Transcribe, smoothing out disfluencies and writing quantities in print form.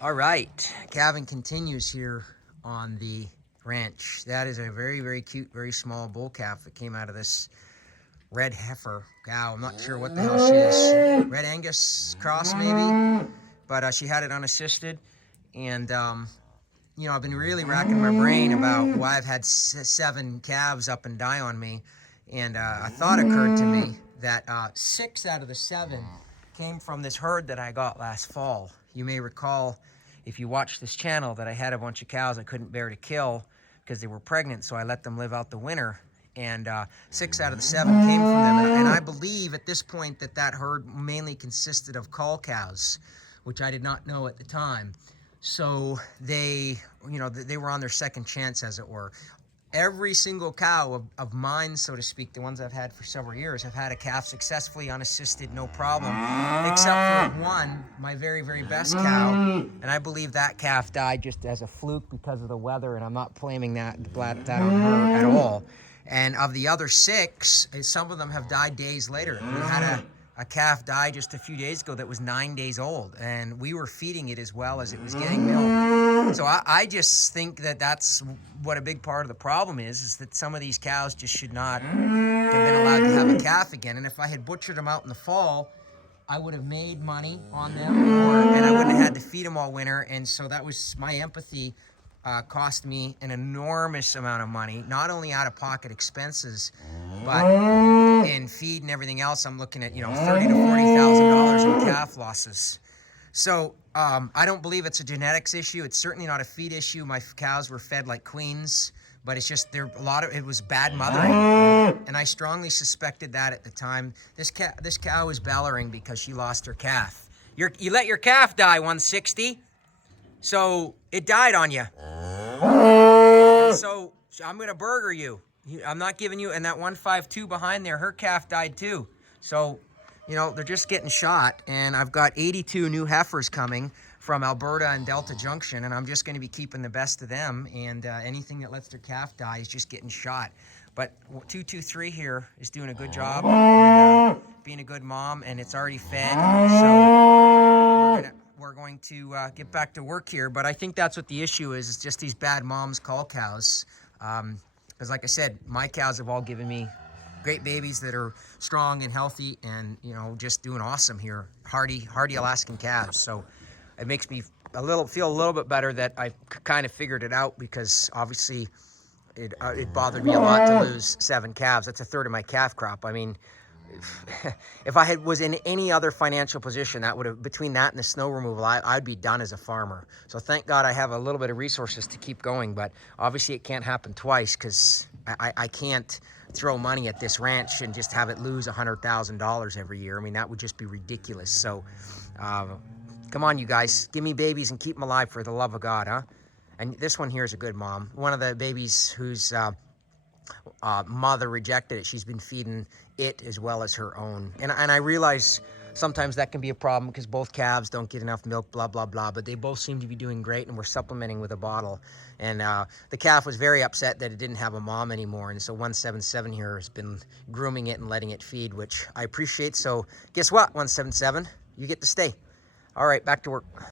All right, calving continues here on the ranch. That is a very, very cute, very small bull calf that came out of this red heifer cow. I'm not sure what the hell she is. Red Angus cross maybe, but she had it unassisted. And, you know, I've been really racking my brain about why I've had 7 calves up and die on me. And a thought occurred to me that 6 out of the 7 came from this herd that I got last fall. You may recall, if you watch this channel, that I had a bunch of cows I couldn't bear to kill because they were pregnant, so I let them live out the winter. And 6 out of the 7 came from them. And I believe at this point that herd mainly consisted of cull cows, which I did not know at the time. So they, you know, they were on their second chance, as it were. Every single cow of mine, so to speak, the ones I've had for several years, have had a calf successfully unassisted, no problem, except for one, my very, very best cow. And I believe that calf died just as a fluke because of the weather, and I'm not blaming that on her at all. And of the other 6, some of them have died days later. We had a calf die just a few days ago that was 9 days old, and we were feeding it as well as it was getting milk. So I just think that that's what a big part of the problem is that some of these cows just should not have been allowed to have a calf again. And if I had butchered them out in the fall, I would have made money on them, and I wouldn't have had to feed them all winter. And so that was my empathy. Cost me an enormous amount of money, not only out-of-pocket expenses, but in feed and everything else. I'm looking at, you know, $30,000 to $40,000 in calf losses. So I don't believe it's a genetics issue. It's certainly not a feed issue. My cows were fed like queens, but it's just it was bad mothering, and I strongly suspected that at the time. This cow is bellowing because she lost her calf. You let your calf die, 160. So it died on you. So I'm going to burger you. I'm not giving you, and that 152 behind there, her calf died too. So, you know, they're just getting shot, and I've got 82 new heifers coming from Alberta and Delta Junction, and I'm just going to be keeping the best of them, and anything that lets their calf die is just getting shot. But 223 here is doing a good job, and being a good mom, and it's already fed, so we're going to get back to work here. But I think that's what the issue is. It's just these bad moms cull cows. Because like I said, my cows have all given me great babies that are strong and healthy and, you know, just doing awesome here. Hardy Alaskan calves. So it makes me feel a little bit better that I kind of figured it out, because obviously it bothered me a lot to lose 7 calves. That's a third of my calf crop. I mean, if I was in any other financial position, that would have, between that and the snow removal, I'd be done as a farmer. So thank God I have a little bit of resources to keep going, but obviously it can't happen twice, because I can't throw money at this ranch and just have it lose $100,000 every year. I mean, that would just be ridiculous. So come on, you guys, give me babies and keep them alive, for the love of God, huh? And this one here is a good mom. One of the babies whose mother rejected it, she's been feeding it as well as her own. And I realize sometimes that can be a problem because both calves don't get enough milk, blah, blah, blah. But they both seem to be doing great, and we're supplementing with a bottle. And the calf was very upset that it didn't have a mom anymore. And so 177 here has been grooming it and letting it feed, which I appreciate. So guess what, 177? You get to stay. All right, back to work.